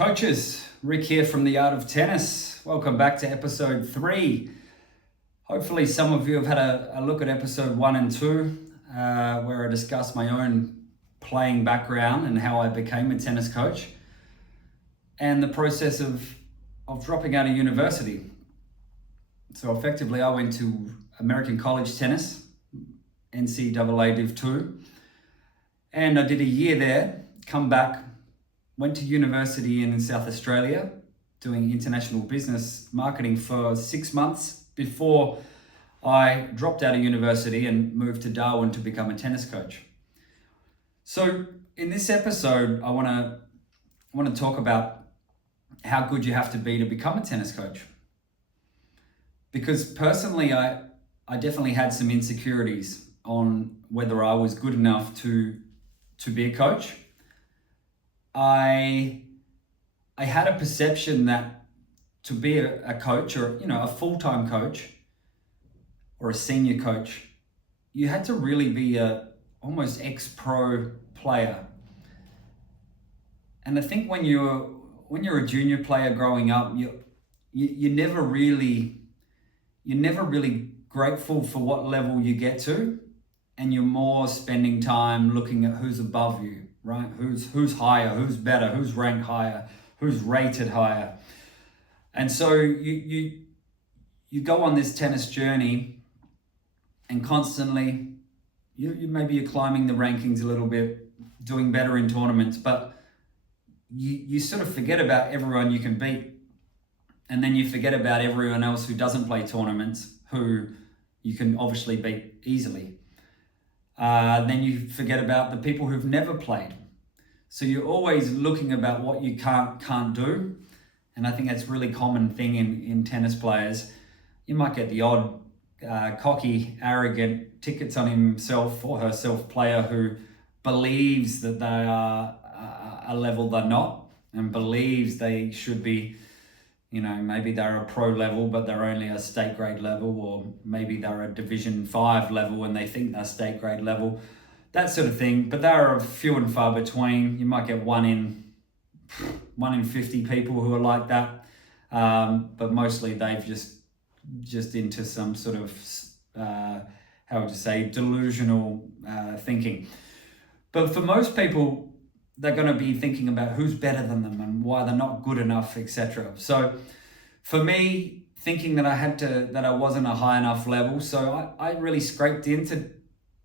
Coaches, Rick here from The Art of Tennis. Welcome back to episode 3. Hopefully some of you have had a look at episode 1 and 2, where I discuss my own playing background and how I became a tennis coach and the process of dropping out of university. So effectively I went to American college tennis, NCAA Div 2, and I did a year there, come back, went to university in South Australia doing international business marketing for 6 months before I dropped out of university and moved to Darwin to become a tennis coach. So in this episode, I want to talk about how good you have to be to become a tennis coach. Because personally, I definitely had some insecurities on whether I was good enough to be a coach. I had a perception that to be a coach or a full-time coach or a senior coach, you had to really be a almost ex-pro player. And I think when you're a junior player growing up, you're never really grateful for what level you get to, and you're more spending time looking at who's above you. Right? Who's higher, who's better, who's ranked higher, who's rated higher. And so you go on this tennis journey and constantly you're climbing the rankings a little bit, doing better in tournaments, but you sort of forget about everyone you can beat. And then you forget about everyone else who doesn't play tournaments, who you can obviously beat easily. Then you forget about the people who've never played. So you're always looking about what you can't do. And I think that's a really common thing in tennis players. You might get the odd cocky, arrogant, tickets on himself or herself player who believes that they are a level they're not and believes they should be, maybe they're a pro level, but they're only a state grade level, or maybe they're a Division 5 level and they think they're state grade level, that sort of thing. But there are few and far between. You might get one in 50 people who are like that. But mostly they've just into some sort of, delusional thinking. But for most people, they're going to be thinking about who's better than them and why they're not good enough, etc. So for me, thinking that I wasn't a high enough level, so I really scraped into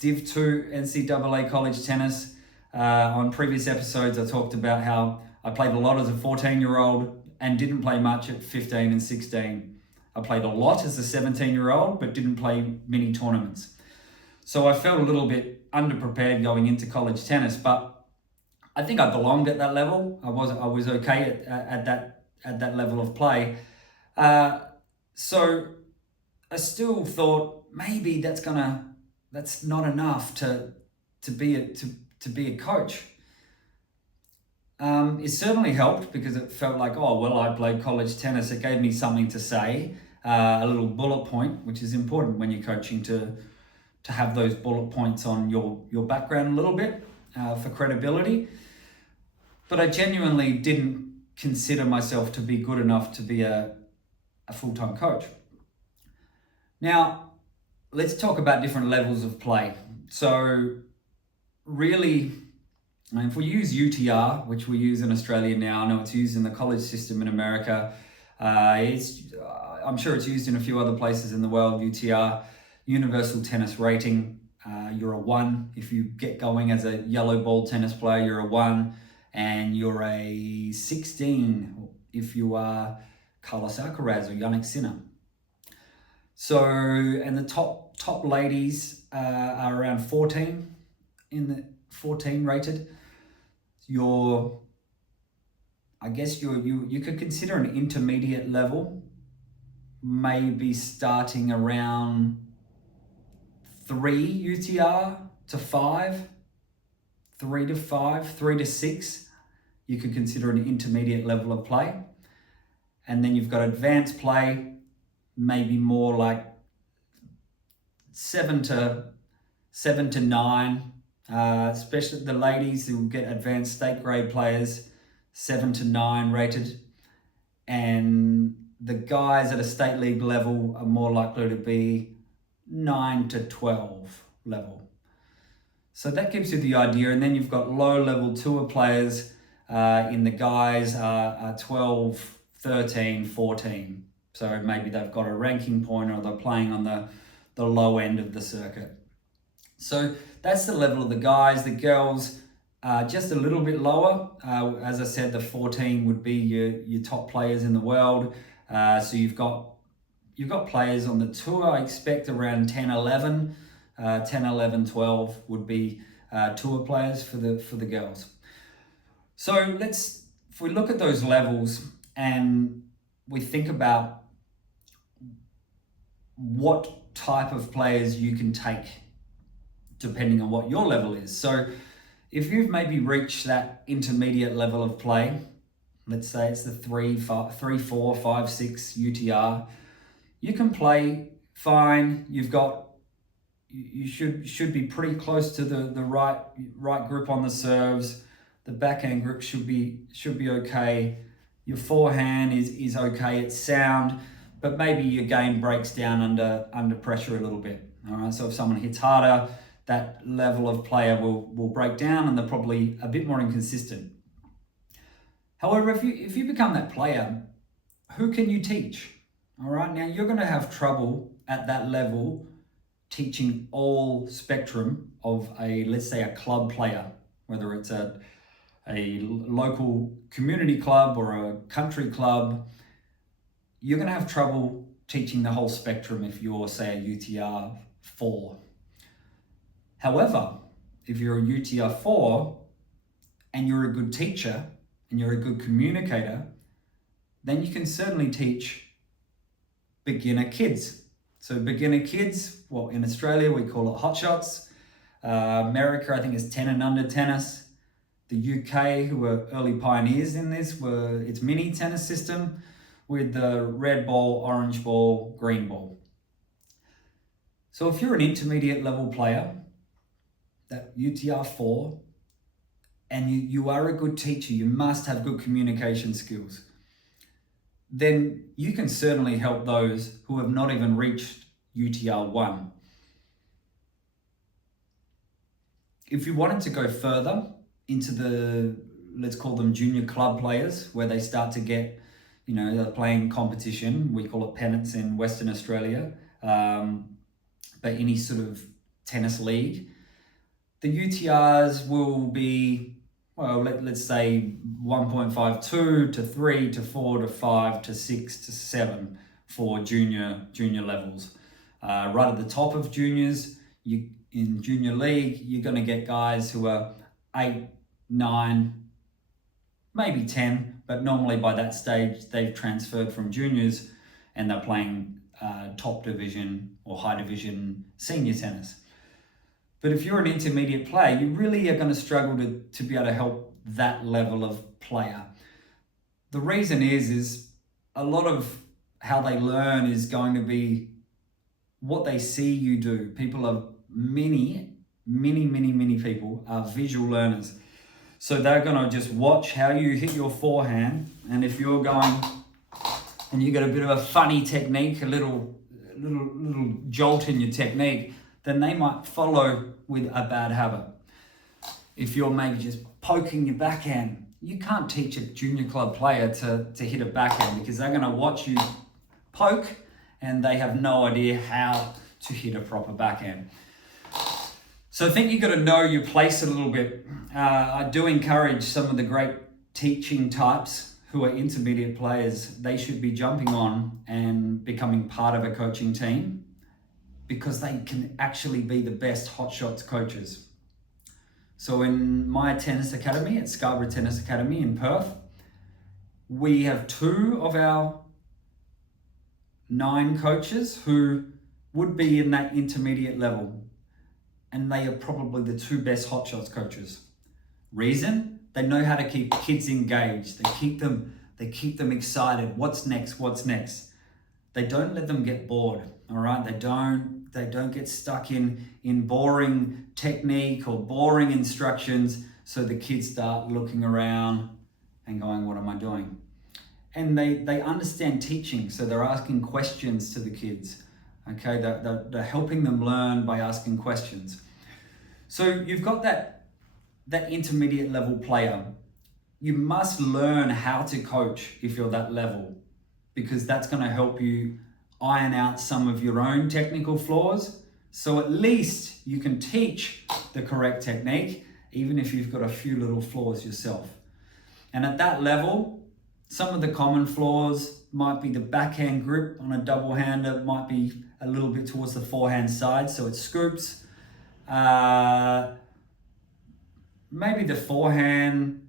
Div 2 NCAA college tennis. On previous episodes, I talked about how I played a lot as a 14-year-old and didn't play much at 15 and 16. I played a lot as a 17-year-old, but didn't play many tournaments. So I felt a little bit underprepared going into college tennis, but I think I belonged at that level. I was okay at that level of play. So I still thought maybe that's not enough to be a coach. It certainly helped because it felt like, I played college tennis. It gave me something to say, a little bullet point, which is important when you're coaching to have those bullet points on your background a little bit for credibility. But I genuinely didn't consider myself to be good enough to be a full-time coach. Now, let's talk about different levels of play. So really, if we use UTR, which we use in Australia now, I know it's used in the college system in America. I'm sure it's used in a few other places in the world, UTR, Universal Tennis Rating. You're a 1. If you get going as a yellow ball tennis player, you're a 1. And you're a 16 if you are Carlos Alcaraz or Yannick Sinner. So, and the top ladies are around 14 in the 14 rated. You could consider an intermediate level, maybe starting around 3 UTR to 5. 3 to 5, 3 to 6, you could consider an intermediate level of play. And then you've got advanced play, maybe more like 7 to 9, especially the ladies who get advanced state grade players 7 to 9 rated. And the guys at a state league level are more likely to be 9 to 12 level. So that gives you the idea. And then you've got low level tour players in the guys are 12, 13, 14. So maybe they've got a ranking point or they're playing on the low end of the circuit. So that's the level of the guys. The girls are just a little bit lower. As I said, the 14 would be your top players in the world. So you've got players on the tour. I expect around 10, 11. 10, 11, 12 would be tour players for the girls. So if we look at those levels and we think about what type of players you can take depending on what your level is. So if you've maybe reached that intermediate level of play, let's say it's the 3, 4, 5, 6 UTR, you can play fine. You should be pretty close to the right grip on the serves. The backhand grip should be okay. Your forehand is okay. It's sound, but maybe your game breaks down under pressure a little bit. All right. So if someone hits harder, that level of player will break down, and they're probably a bit more inconsistent. However, if you become that player, who can you teach? All right. Now you're going to have trouble at that level teaching all spectrum of let's say a club player, whether it's a local community club or a country club. You're going to have trouble teaching the whole spectrum if you're, say, a UTR 4. However, if you're a UTR 4 and you're a good teacher and you're a good communicator, then you can certainly teach beginner kids. So beginner kids, well, in Australia we call it hot shots. America, I think, is 10 and under tennis. The UK, who were early pioneers in this, its mini tennis system with the red ball, orange ball, green ball. So if you're an intermediate level player, that UTR 4, and you are a good teacher, you must have good communication skills, then you can certainly help those who have not even reached UTR 1. If you wanted to go further into let's call them junior club players, where they start to get, they're playing competition, we call it pennants in Western Australia, but any sort of tennis league, the UTRs will be, well, let's say 1.52 to 3 to 4 to 5 to 6 to 7 for junior levels. Right at the top of juniors, in junior league, you're going to get guys who are 8, 9, maybe 10, but normally by that stage they've transferred from juniors and they're playing top division or high division senior tennis. But if you're an intermediate player, you really are going to struggle to be able to help that level of player. The reason is a lot of how they learn is going to be what they see you do. People are many people are visual learners. So they're going to just watch how you hit your forehand, and if you're going and you get a bit of a funny technique, a little jolt in your technique, then they might follow with a bad habit. If you're maybe just poking your backhand, you can't teach a junior club player to hit a backhand, because they're going to watch you poke and they have no idea how to hit a proper backhand. So I think you've got to know your place a little bit. I do encourage some of the great teaching types who are intermediate players, they should be jumping on and becoming part of a coaching team, because they can actually be the best hot shots coaches. So in my tennis academy at Scarborough Tennis Academy in Perth, we have 2 of our 9 coaches who would be in that intermediate level, and they are probably the 2 best hot shots coaches. Reason? They know how to keep kids engaged. They keep them excited. What's next? They don't let them get bored. All right. They don't get stuck in boring technique or boring instructions. So the kids start looking around and going, what am I doing? And they understand teaching, so they're asking questions to the kids. Okay, they're helping them learn by asking questions. So you've got that intermediate level player. You must learn how to coach if you're that level, because that's going to help you iron out some of your own technical flaws. So at least you can teach the correct technique, even if you've got a few little flaws yourself. And at that level, some of the common flaws might be the backhand grip on a double hander might be a little bit towards the forehand side, so it scoops. Maybe the forehand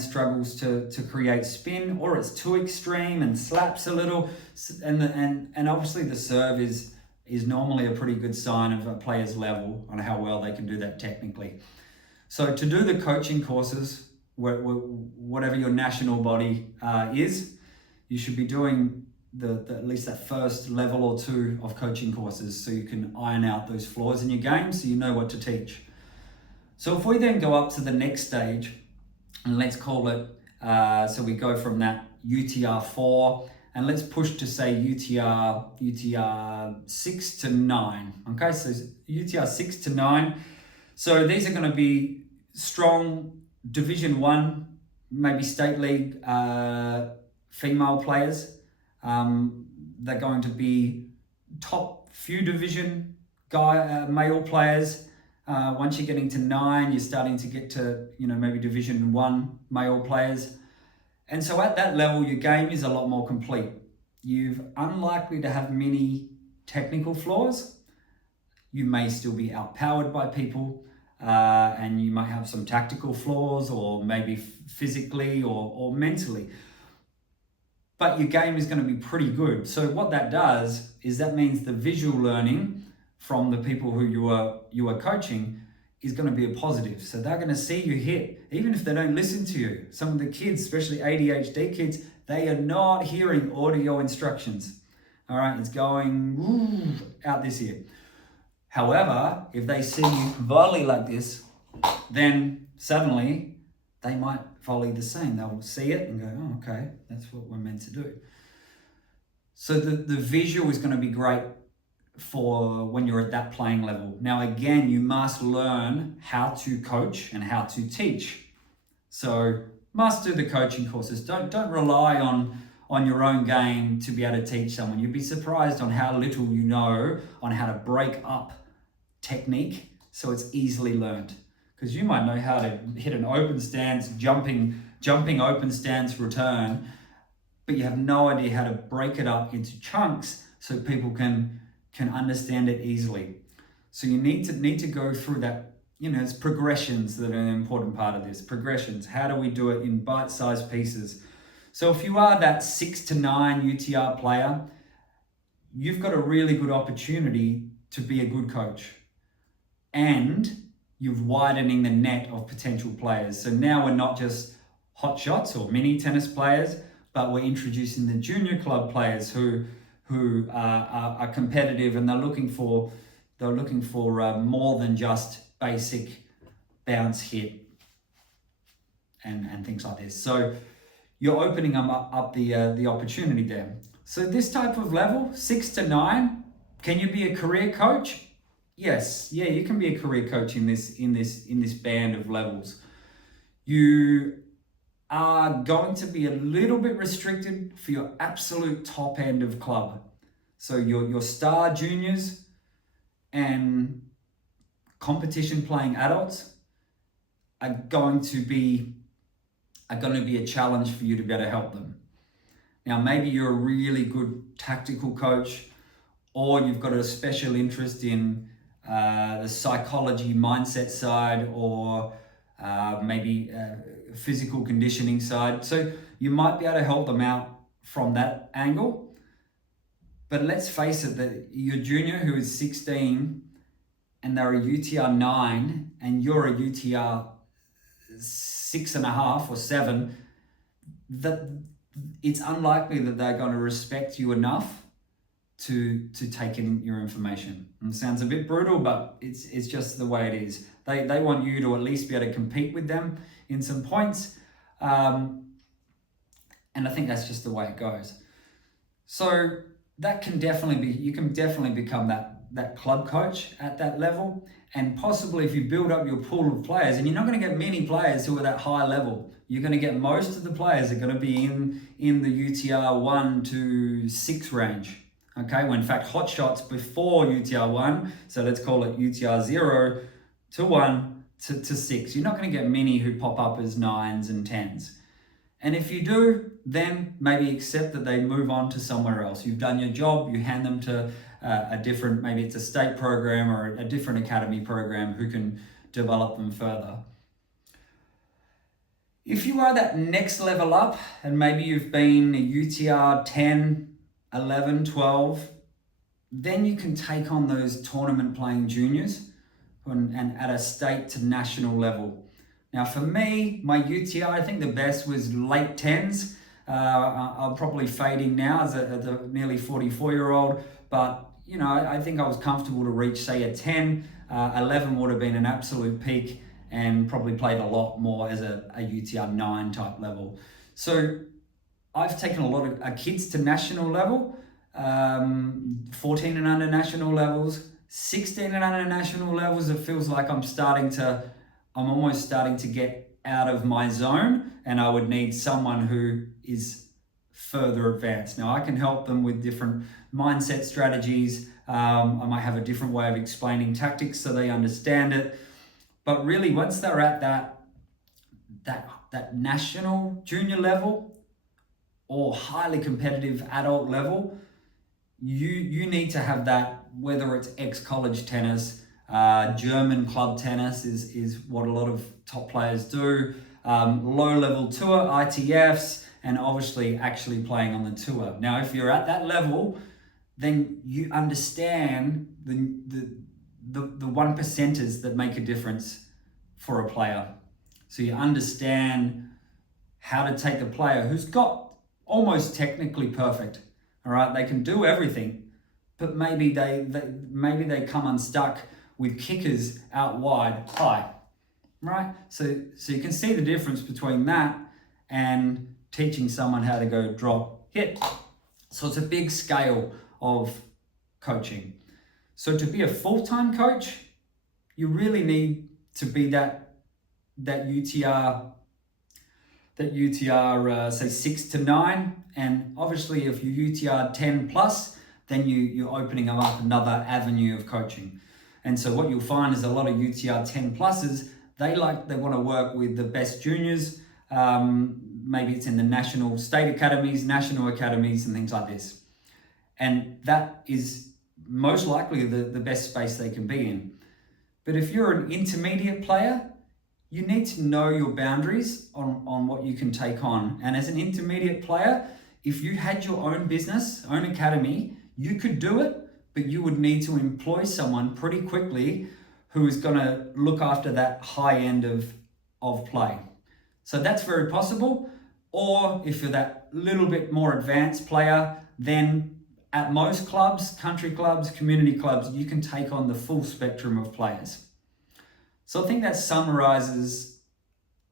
struggles to create spin, or it's too extreme and slaps a little. And obviously the serve is normally a pretty good sign of a player's level on how well they can do that technically. So to do the coaching courses, whatever your national body is, you should be doing at least that first level or two of coaching courses, so you can iron out those flaws in your game, so you know what to teach. So if we then go up to the next stage, and let's call it, so we go from that UTR 4, and let's push to say UTR 6 to 9. Okay, so UTR 6 to 9. So these are going to be strong Division 1, maybe state league female players. They're going to be top few division male players. Once you're getting to 9, you're starting to get to, maybe Division 1 male players. And so at that level, your game is a lot more complete. You're unlikely to have many technical flaws. You may still be outpowered by people, and you might have some tactical flaws, or maybe physically or mentally. But your game is going to be pretty good. So what that does is that means the visual learning from the people who you are coaching is going to be a positive. So they're going to see you hit, even if they don't listen to you. Some of the kids, especially ADHD kids, they are not hearing audio instructions. All right, it's going out this ear. However, if they see you volley like this, then suddenly they might volley the same. They'll see it and go, oh, okay, that's what we're meant to do. So the visual is going to be great for when you're at that playing level. Now, again, you must learn how to coach and how to teach. So must do the coaching courses. Don't rely on your own game to be able to teach someone. You'd be surprised on how little you know on how to break up technique so it's easily learned. Because you might know how to hit an open stance, jumping open stance return, but you have no idea how to break it up into chunks so people can understand it easily. So you need to go through that. It's progressions that are an important part of this. Progressions. How do we do it in bite-sized pieces? So if you are that 6 to 9 UTR player, you've got a really good opportunity to be a good coach. And you're widening the net of potential players. So now we're not just hot shots or mini tennis players, but we're introducing the junior club players who are competitive, and they're looking for more than just basic bounce hit and things like this. So you're opening them up the opportunity there. So this type of level, 6 to 9, can you be a career coach? Yes, yeah, you can be a career coach in this band of levels. You are going to be a little bit restricted for your absolute top end of club. So your star juniors and competition playing adults are going to be a challenge for you to be able to help them. Now, maybe you're a really good tactical coach, or you've got a special interest in the psychology mindset side, or maybe physical conditioning side. So you might be able to help them out from that angle. But let's face it, that your junior who is 16 and they're a UTR 9 and you're a UTR 6.5 or 7, that it's unlikely that they're going to respect you enough to take in your information. And it sounds a bit brutal, but it's just the way it is. They want you to at least be able to compete with them in some points, And I think that's just the way it goes. So that can definitely be, you can definitely become that club coach at that level. And possibly if you build up your pool of players, and you're not going to get many players who are that high level. You're going to get most of the players are going to be in the UTR 1 to 6 range. Okay, well, in fact, hot shots before UTR 1, so let's call it UTR 0 to 1 to 6. You're not going to get many who pop up as 9s and 10s. And if you do, then maybe accept that they move on to somewhere else. You've done your job, you hand them to a different, maybe it's a state program or a different academy program who can develop them further. If you are that next level up, and maybe you've been a UTR 10, 11, 12, then you can take on those tournament playing juniors and at a state to national level. Now for me, my UTR, I think the best was late 10s. I'm probably fading now as a nearly 44-year-old, but you know, I think I was comfortable to reach, say, a 10. 11 would have been an absolute peak, and probably played a lot more as a UTR 9 type level. So I've taken a lot of kids to national level, 14 and under national levels, 16 and under national levels. It feels like I'm almost starting to get out of my zone, and I would need someone who is further advanced. Now I can help them with different mindset strategies. I might have a different way of explaining tactics so they understand it. But really, once they're at that national junior level or highly competitive adult level, you need to have that, whether it's ex-college tennis, German club tennis is what a lot of top players do, low-level tour, ITFs, and obviously actually playing on the tour. Now, if you're at that level, then you understand the 1%ers that make a difference for a player. So you understand how to take the player who's got almost technically perfect. All right, they can do everything, but maybe they come unstuck with kickers out wide high, right? So you can see the difference between that and teaching someone how to go drop, hit. So it's a big scale of coaching. So to be a full-time coach, you really need to be that UTR say 6 to 9, and obviously if you UTR 10 plus, then you're opening up another avenue of coaching. And so what you'll find is a lot of UTR 10 pluses, they want to work with the best juniors. Maybe it's in the national state academies, national academies, and things like this. And that is most likely the best space they can be in. But if you're an intermediate player, you need to know your boundaries on what you can take on. And as an intermediate player, if you had your own business, own academy, you could do it, but you would need to employ someone pretty quickly who is going to look after that high end of play. So that's very possible. Or if you're that little bit more advanced player, then at most clubs, country clubs, community clubs, you can take on the full spectrum of players. So I think that summarizes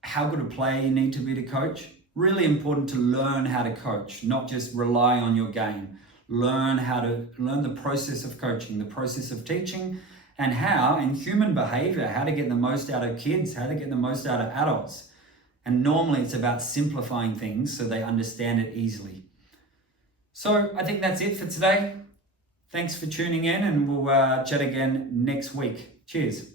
how good a player you need to be to coach. Really important to learn how to coach, not just rely on your game. Learn the process of coaching, the process of teaching, and how, in human behavior, how to get the most out of kids, how to get the most out of adults. And normally it's about simplifying things so they understand it easily. So I think that's it for today. Thanks for tuning in, and we'll chat again next week. Cheers.